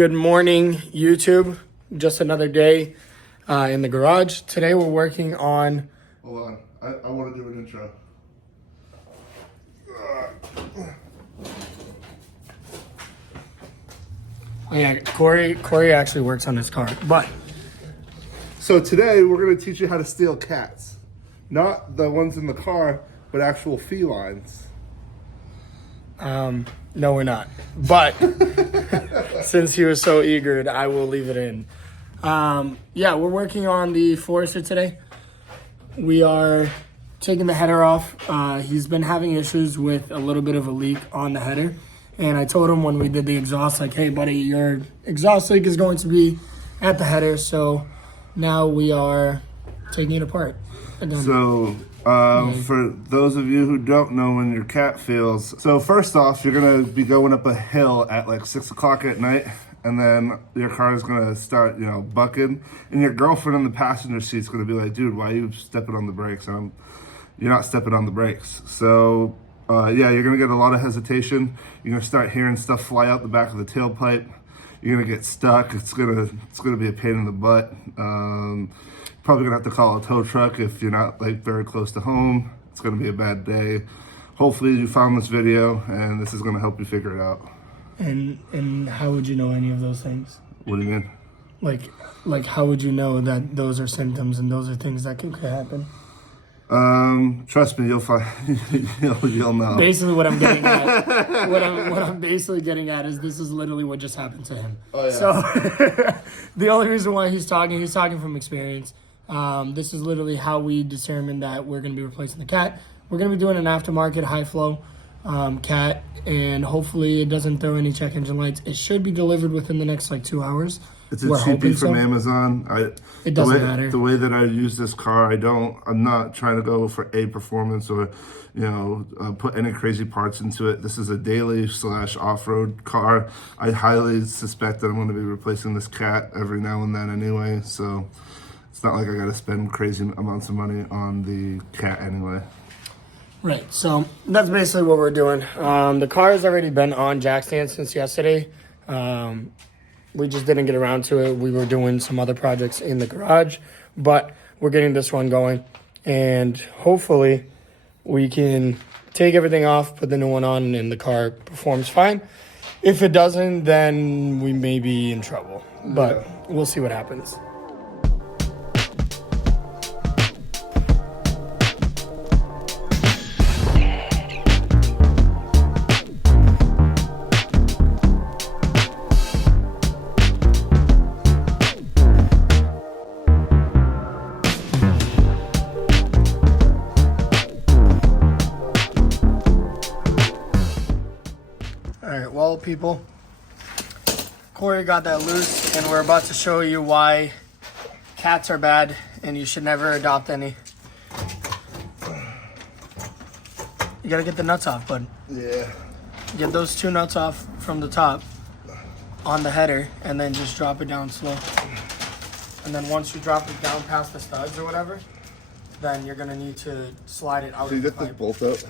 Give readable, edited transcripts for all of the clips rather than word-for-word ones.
Good morning, YouTube. Just another day in the garage. Today we're working on... Hold on. I want to do an intro. Oh yeah, Corey actually works on his car. But So today we're going to teach you how to steal cats. Not the ones in the car, but actual felines. no, we're not. But since he was so eager, I will leave it in. Yeah, we're working on the Forester today. We are taking the header off. He's been having issues with a little bit of a leak on the header. And I told him when we did the exhaust, like, hey, buddy, your exhaust leak is going to be at the header. So now we are taking it apart. Again. So for those of you who don't know when your cat feels, so first off, you're going to be going up a hill at like 6 o'clock at night. And then your car is going to start, bucking. And your girlfriend in the passenger seat is going to be like, dude, why are you stepping on the brakes? You're not stepping on the brakes. So, yeah, you're going to get a lot of hesitation. You're going to start hearing stuff fly out the back of the tailpipe. You're going to get stuck. It's going to be a pain in the butt. Probably going to have to call a tow truck if you're not, like, very close to home. It's going to be a bad day. Hopefully you found this video, and this is going to help you figure it out. And how would you know any of those things? What do you mean? Like how would you know that those are symptoms and those are things that could happen? Trust me, you'll find you'll know. Basically, what I'm getting at, what I'm basically getting at is this is literally what just happened to him. Oh yeah. So the only reason why he's talking from experience. This is literally how we determined that we're going to be replacing the cat. We're going to be doing an aftermarket high flow cat, and hopefully it doesn't throw any check engine lights. It should be delivered within the next 2 hours. It's a cheapie from Amazon. It doesn't matter. The way that I use this car, I'm not trying to go for a performance or, put any crazy parts into it. This is a daily / off-road car. I highly suspect that I'm going to be replacing this cat every now and then anyway. So it's not like I got to spend crazy amounts of money on the cat anyway. Right, so that's basically what we're doing. The car has already been on jack stand since yesterday. We just didn't get around to it. We were doing some other projects in the garage, but we're getting this one going. And hopefully we can take everything off, put the new one on, and the car performs fine. If it doesn't, then we may be in trouble, but we'll see what happens. Alright, well, people, Corey got that loose, and we're about to show you why cats are bad and you should never adopt any. You gotta get the nuts off, bud. Yeah. Get those 2 nuts off from the top on the header, and then just drop it down slow. And then once you drop it down past the studs or whatever, then you're gonna need to slide it out. So you get this bolt out?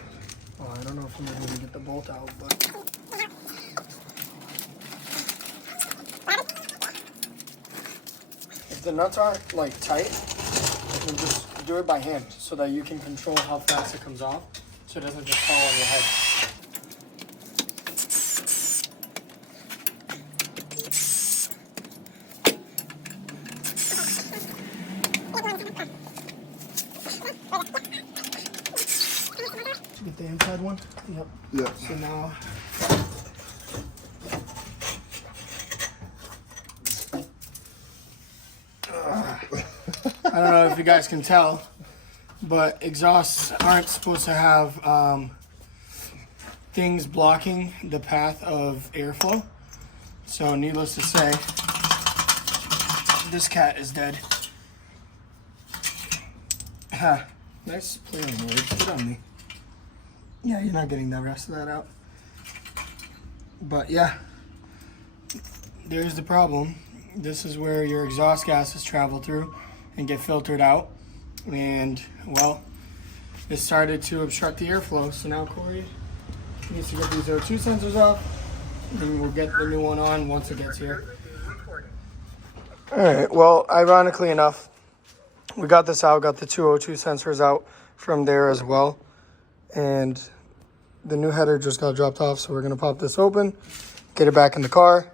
Well, I don't know if I'm gonna get the bolt out, but... If the nuts aren't tight, then just do it by hand so that you can control how fast it comes off, so it doesn't just fall on your head. Get the inside one? Yep. Yeah. So now... I don't know if you guys can tell, but exhausts aren't supposed to have things blocking the path of airflow. So needless to say, this cat is dead. Ha, nice play on words. Good on me. Yeah, you're not getting the rest of that out. But yeah, there's the problem. This is where your exhaust gases travel through and get filtered out. And, well, it started to obstruct the airflow. So now Corey needs to get these O2 sensors off, and we'll get the new one on once it gets here. All right, well, ironically enough, we got this out, got the 202 sensors out from there as well. And the new header just got dropped off, so we're gonna pop this open, get it back in the car,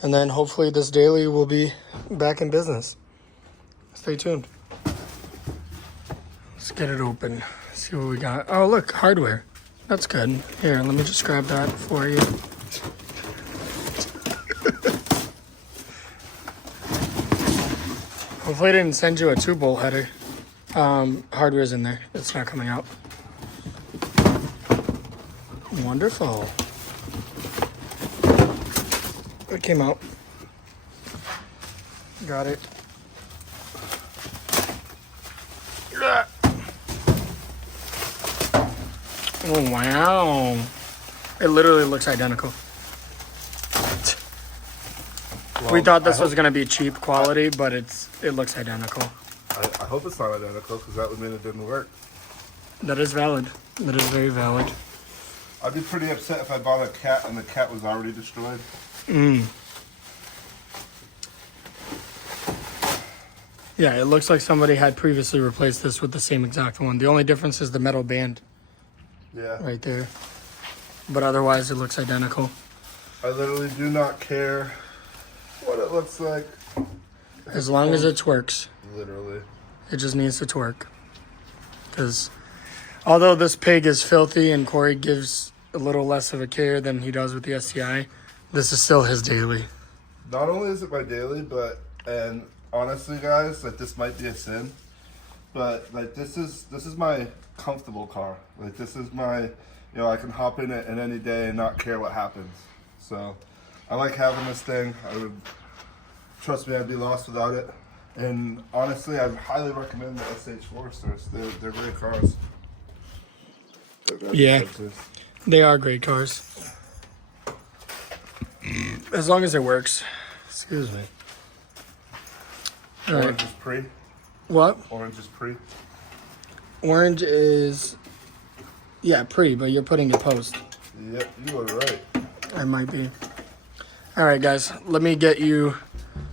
and then hopefully this daily will be back in business. Stay tuned. Let's get it open, see what we got. Oh, look, hardware. That's good. Here, let me just grab that for you. Hopefully I didn't send you a 2-bolt header. Hardware's in there. It's not coming out. Wonderful. It came out. Got it. Oh, wow. It literally looks identical. Well, we thought this was going to be cheap quality, but it looks identical. I hope it's not identical because that would mean it didn't work. That is valid. That is very valid. I'd be pretty upset if I bought a cat and the cat was already destroyed. Yeah, it looks like somebody had previously replaced this with the same exact one. The only difference is the metal band Yeah. right there. But otherwise, it looks identical. I literally do not care what it looks like. As long as it twerks. Literally. It just needs to twerk. Because although this pig is filthy and Corey gives a little less of a care than he does with the STI, this is still his daily. Not only is it my daily, and honestly, guys, like this might be a sin, but like this is my comfortable car. Like this is my, I can hop in it in any day and not care what happens. So I like having this thing. Trust me, I'd be lost without it. And honestly, I highly recommend the SH Foresters. They're great cars. Yeah, they are great cars. As long as it works. Excuse me. All right. Orange is pre. What? Orange is pre. Orange is, yeah, pre, but you're putting it post. Yep, you are right. I might be. All right, guys, let me get you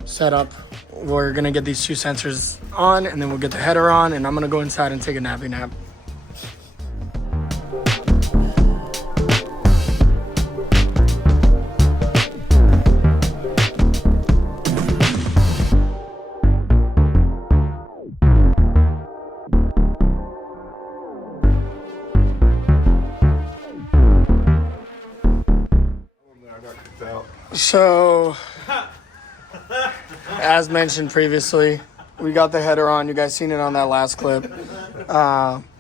set up. We're going to get these 2 sensors on, and then we'll get the header on, and I'm going to go inside and take a nappy nap. So, as mentioned previously, we got the header on. You guys seen it on that last clip.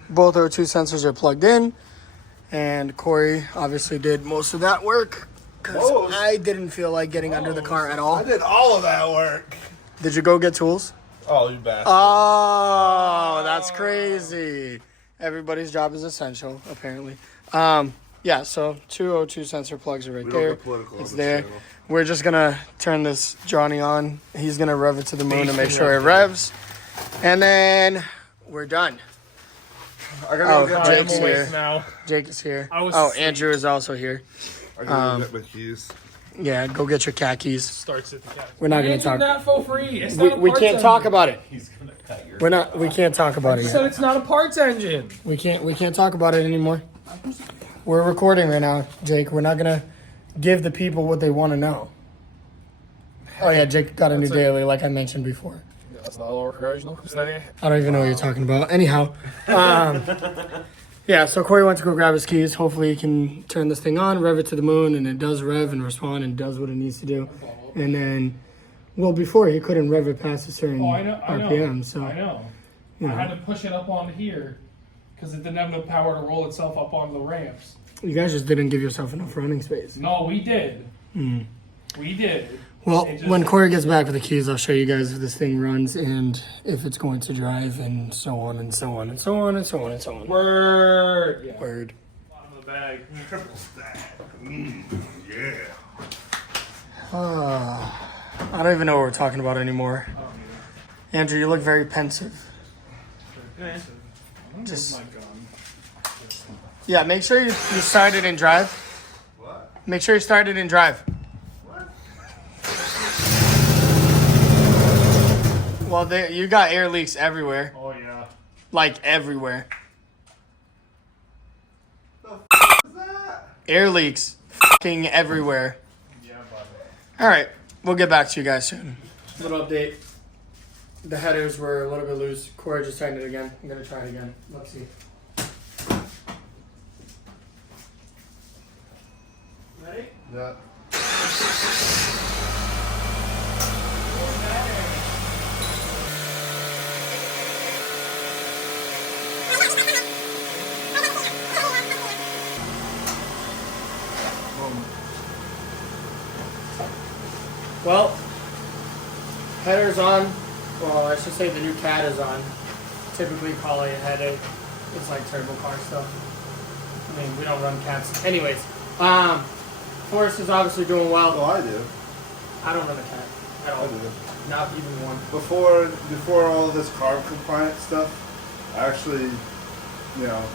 Both our 2 sensors are plugged in, and Corey obviously did most of that work because I didn't feel like getting under the car at all. I did all of that work. Did you go get tools? Oh, you bastard. Oh, that's crazy. Everybody's job is essential, apparently. Yeah, so 202 sensor plugs are right there. It's there. Channel. We're just gonna turn this Johnny on. He's gonna rev it to the moon to make sure it revs, and then we're done. I gotta go get Jake's my here. Now. Jake is here. I was Oh, asleep. Andrew is also here. I gotta go get my keys. Yeah, go get your khakis. Starts at the cat. We're not gonna It's talk. not for free. It's We, not a we parts can't talk engine. about it. He's gonna cut your. We're not. We can't talk about it So yet. it's not a parts engine. We can't talk about it anymore. We're recording right now, Jake. We're not gonna give the people what they want to know. Oh yeah, Jake got a new daily, like I mentioned before. That's not original. I don't even know what you're talking about. Anyhow, yeah. So Corey went to go grab his keys. Hopefully, he can turn this thing on, rev it to the moon, and it does rev and respond and does what it needs to do. And then, well, before he couldn't rev it past a certain Oh, I know. RPM. So I know. you I had know, to push it up onto here because it didn't have enough power to roll itself up onto the ramps. you guys just didn't give yourself enough running space. No, we did. We did. Well, It just- when Corey gets back with the keys, I'll show you guys if this thing runs and if it's going to drive and so on and so on and so on and so on and so on. Word. Yeah. Word. Bottom of the bag. Triple stack. Yeah. I don't even know what we're talking about anymore. Andrew, you look very pensive. Just, yeah, make sure you start it and drive. What? Make sure you start it and drive. What? Well, you got air leaks everywhere. Oh yeah. Like everywhere. The f is that? Air leaks fucking everywhere. Yeah, buddy. All right, we'll get back to you guys soon. Little update. The headers were a little bit loose. Corey just tightened it again. I'm gonna try it again. Let's see. Ready? Yeah. Well, header's on. Well, I should say the new cat is on. Typically call it a headache. It's like turbo car stuff. I mean, we don't run cats. Anyways, Forrest is obviously doing well. Oh, I do. I don't run a cat at all. I do. Not even one. Before all this carb compliant stuff, I actually,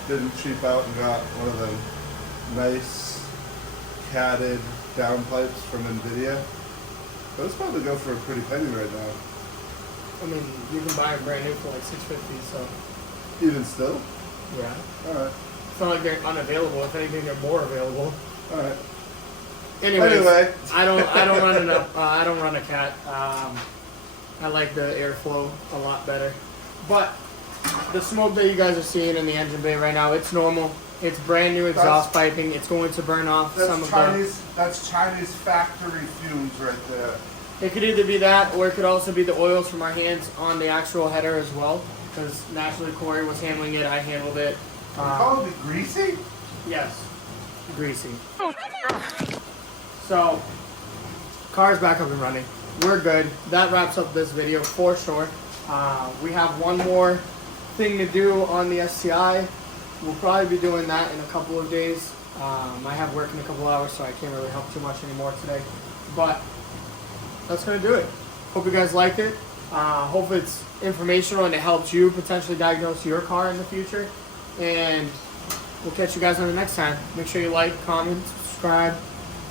didn't cheap out and got one of them nice catted downpipes from NVIDIA. Those probably go for a pretty penny right now. I mean, you can buy them brand new for like $650. So Even still? yeah, Alright. it's not like they're unavailable. If anything, they're more available. Alright. Anyways, Anyway. I don't run a cat. I like the airflow a lot better. But the smoke that you guys are seeing in the engine bay right now, it's normal. It's brand new exhaust piping. It's going to burn off some of That's Chinese factory fumes right there. It could either be that, or it could also be the oils from our hands on the actual header as well. Because naturally Corey was handling it, I handled it. You call it greasy? Yes, greasy. So, car's back up and running. We're good. That wraps up this video for sure. We have one more thing to do on the STI. We'll probably be doing that in a couple of days. I have work in a couple hours, so I can't really help too much anymore today. But that's going to do it. Hope you guys liked it. Hope it's informational and it helps you potentially diagnose your car in the future. And we'll catch you guys on the next time. Make sure you like, comment, subscribe.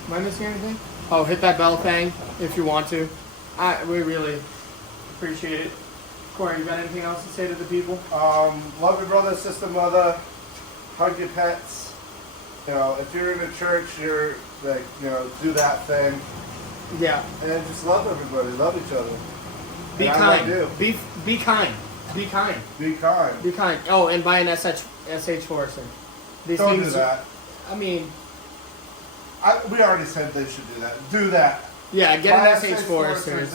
Am I missing anything? Oh, hit that bell thing if you want to. We really appreciate it. Corey, you got anything else to say to the people? Love your brother, sister, mother. Hug your pets. If you're in a church, you're like, do that thing. Yeah. And just love everybody. Love each other. Be And kind. I love you. Be kind. Be kind. Be kind. Be kind. Oh, and buy an SH Forester. These Don't things, do that. I mean, We already said they should do that. Do that. yeah, get Buy an SH Forester.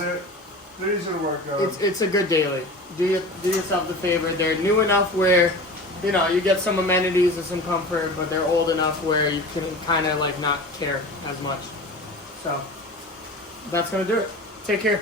They're easy to work on. It's a good daily. Do yourself the favor. They're new enough where, you get some amenities and some comfort, but they're old enough where you can kind of like not care as much. So that's gonna do it. Take care.